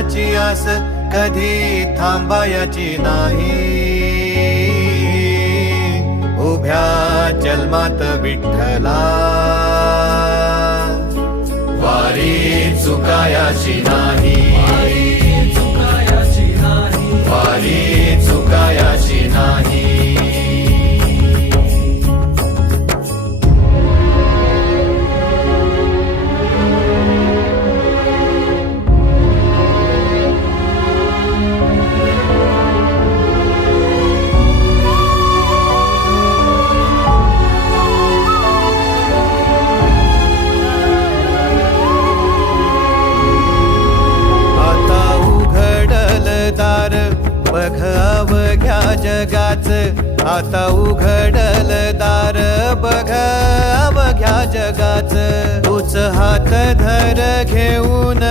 फळाची आस कधी थांबायची नाही. उभ्या जन्मात विठ्ठला वारी चुकायाची नाही. वारी चुकायाची नाही. बघ अवघ्या जगाच, आता उघडल दार बघ अवघ्या जगाच. तूच हात धर घेऊन